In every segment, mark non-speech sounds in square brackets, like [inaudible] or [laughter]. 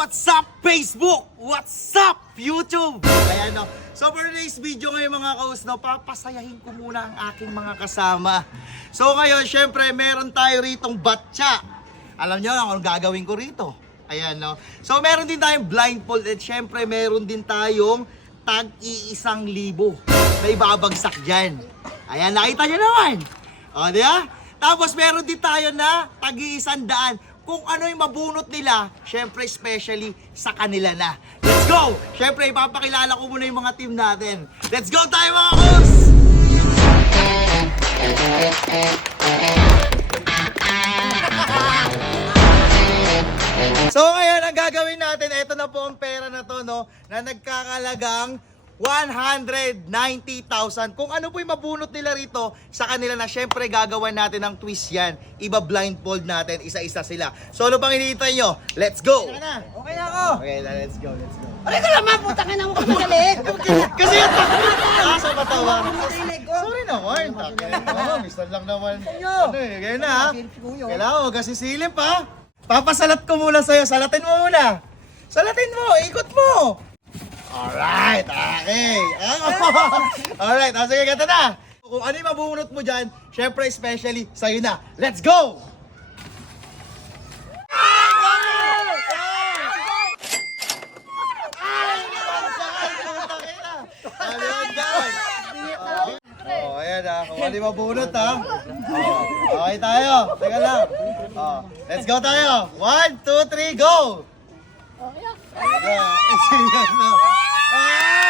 what's up Facebook? What's up YouTube? Ayan no. So for today's video ngayon mga kaus, no, papasayahin ko muna ang aking mga kasama. So ngayon, syempre, meron tayo ritong batcha. Alam nyo na kung gagawin ko rito. Ayan no. So meron din tayong blindfold at syempre meron din tayong tag-iisang libo na ibabagsak dyan. Ayan, nakita nyo naman. O, di ba? Tapos meron din tayo na tag-iisang daan kung ano yung mabunot nila, syempre especially sa kanila na. Let's go! Syempre, ipapakilala ko muna yung mga team natin. Let's go tayo mga boss! So ngayon, ang gagawin natin, ito na po ang pera na to, no, na nagkakalagang 190,000. Kung ano po yung mabunot nila rito sa kanila na syempre gagawan natin ng twist yan. Iba blindfold natin, isa-isa sila. So ano pang hinihintay nyo? Let's go! Okay na ako. Okay, na, let's go, let's go. Aray ko naman, putang ina mo kami galit. [laughs] Kasi yung Ah, sa batawa. Narinig ko. Sorry naman. Takay mo. Mister lang naman. Ano eh, ganyan na ha. Kailangan mo kasi silip ha. Papasalat ko muna sa'yo. Salatin mo muna. Salatin mo. Ikot mo. Alright. Okay. [laughs] [laughs] Alright. Ah, sige, gata na. Kung ano yung mabunot mo dyan, syempre especially sa'yo na. Let's go! Oh, ayan ah. Kung ano yung mabunot ha. Oh, okay tayo. Teka lang. Oh, let's go tayo. One, two, three, go! Ayan. Ayan na. Ah! Ah!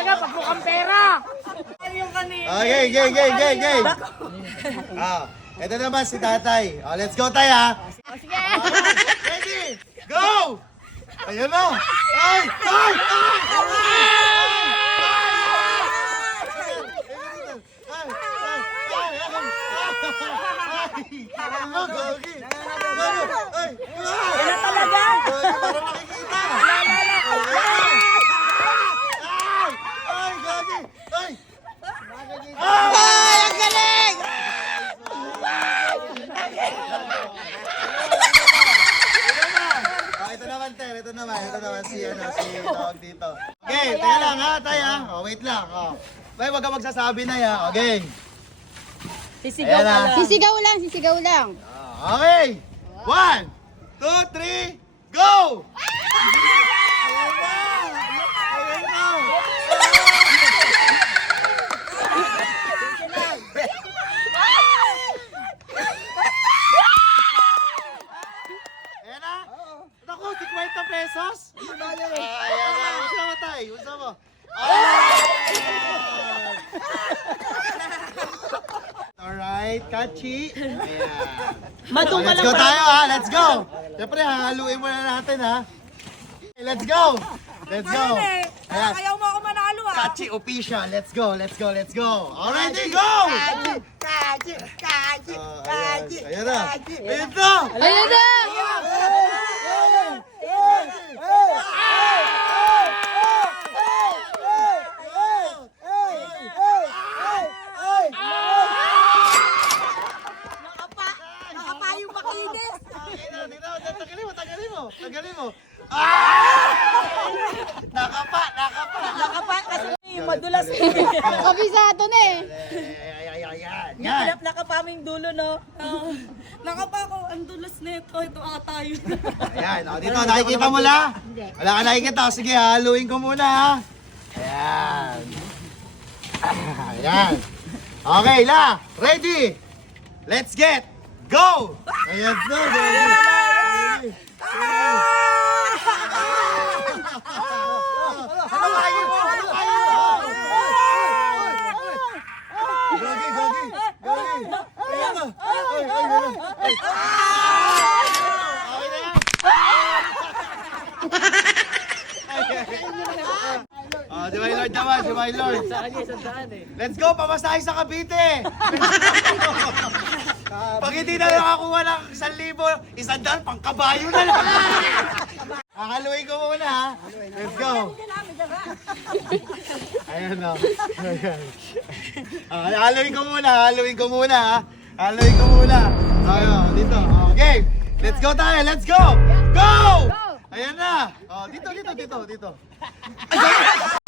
talaga pag mukhang pera. Ano yung kanina? Okay, game, game, game. Ah, ito naman si tatay. Oh, let's go tayo ha. Sige. Ready? Go! Ayan na! Ay! Ay! Ay! Ano, talaga. Gogi, para makikita! Ay! Ay, Gogi! Ay! Ay, ang galing! Ah, ito naman, Ter. Ito naman. Ito naman si, ano, si tawag dito. Okay, teka lang ha, tayo ha. Oh. Bay, wag ka magsasabi na ya. Okay. Sisigaw Ayan na. lang. Sisigaw lang, sisigaw lang. Ah, Okay. One, two, three, go! Ayan na! Ayan na! Ayan na? Naku, 50 pesos? Ah, Ayan na. Usa mo tayo. Usa mo. Ayan. Kachi. Ayan. Madung ka Let's lang go tayo ha, let's go! Siyempre, hahaluin muna natin ha. Okay, Let's go! Let's go! Ayan, Ayaw mo ako manalo ah. Kachi official, let's go, let's go, let's go! Already, go! Kaji, kaji, Oh, ayan, ayan na! Ayan na! Ayun na! Dito, tagalin mo, tagalin mo, tagalin mo! Ah! Nakapa, nakapa! Nakapa kasi yung madulas. Kabisado na eh. Ay, ay, ay, yan, Yung dulo no. nakapa ko ang dulas nito. Ito ata yun. Ayan, o, dito, nakikita mo la? Wala ka nakikita, O, sige, haluin ko muna ha. Ayan. Ayan. Okay, la, ready? Let's get, Go! Ayan na, ah! baby! Ano kaya mo? Ano kaya mo? Gogi, gogi! Ay, ay, ay! Oh, si my lord naman, si my lord. Sa kanya, isang. Eh? Let's go, pamasahe sa Cavite! [laughs] Pag hindi na nakakuha ng 1,000, isang daan, pang kabayo na lang. [laughs] Kakaluin ko muna ha. Let's go. Ayan o. Ayan. Ah, ko muna, haluin ko muna ha. Haluin ko muna. Ayan, dito. Okay. Let's go tayo, let's go! Go! Ayan na. Oh, dito, dito, dito, dito. [laughs]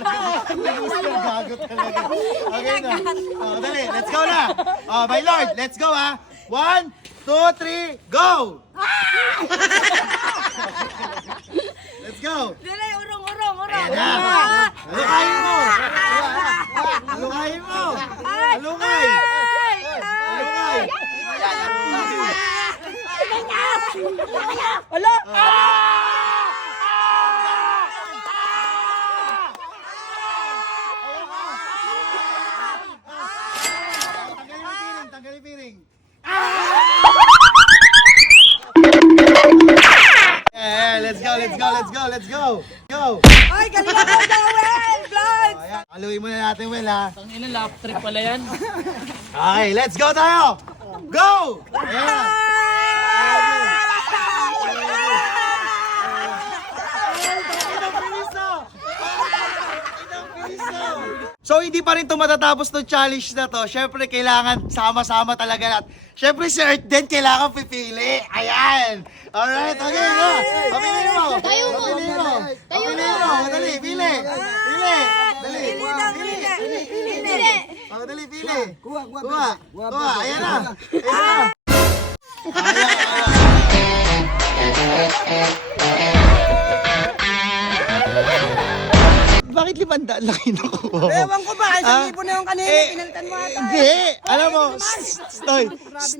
Gago talaga. [laughs] Okay na. Oh, dali, let's go na. Oh, my lord, let's go ha. One, two, three, go! let's go. Dili, urong, urong, urong. Ayan na. Alukayin mo. Alukayin mo. Alukay. Alukay. Wala! Tanggalin let's go, let's go, go. Ay, galing ako, Joel! Vlog! Oh, ayan. Haluin muna natin, Will, ha? Ang ina, lap trip pala yan. Okay, let's go tayo! Go! Ayan. Ilang bilis na! Ilang bilis na! So hindi pa rin to matatapos ng challenge na to. Syempre kailangan sama-sama talaga lahat. Syempre si Earth din kailangan pipili. Ayan. Alright, okay na. Papili mo. Tayo mo. Papili mo. Tayo mo. Dali, pili. Pili. Dali. Pili pili. Pili. Pili. Oh, dali, pili. Kuha, kuha. Kuha. Kuha. Ayan na. Ayan na. [laughs] Bakit limandaan lang kinukuha mo? [laughs] Ewan ko ba, isang Ah, libo na yung kanina, eh, pinalitan mo ata. Hindi! Alam mo, Stoy,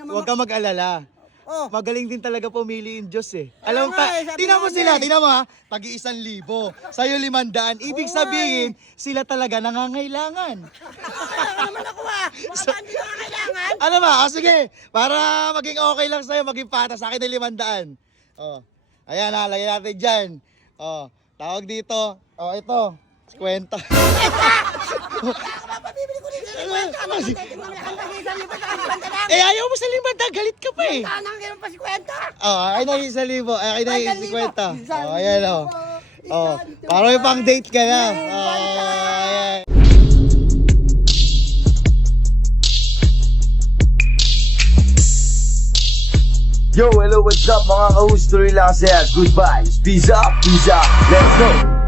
huwag ka mag-alala. Oh. Magaling din talaga pumili yung Diyos eh. Alam mo, nga ta- eh, tingnan mo sila, eh. tingnan mo ha, tagi isang libo, sa'yo limandaan. Ibig sabihin, sila talaga nangangailangan. naman ako ah. Baka hindi ko kailangan. Ano ba? O sige, para maging okay lang sa'yo, maging pata sa akin ng limandaan. Oh. Ayan ha, lagyan natin dyan. Oh, tawag dito. Oh, ito. Kwenta. Sa sa eh, ayaw mo sa limandaan, galit ka pa eh. Tanang ganun pa si kwenta. Oh, ay na isa libo. Ay, ay na libo. kwenta. Oh, ayan oh. Oh, parang pang date ka na. Oh, ayan. Yo, hello, what's up mga ka-host? Lang saya. Goodbye. Peace up, peace up. Let's go.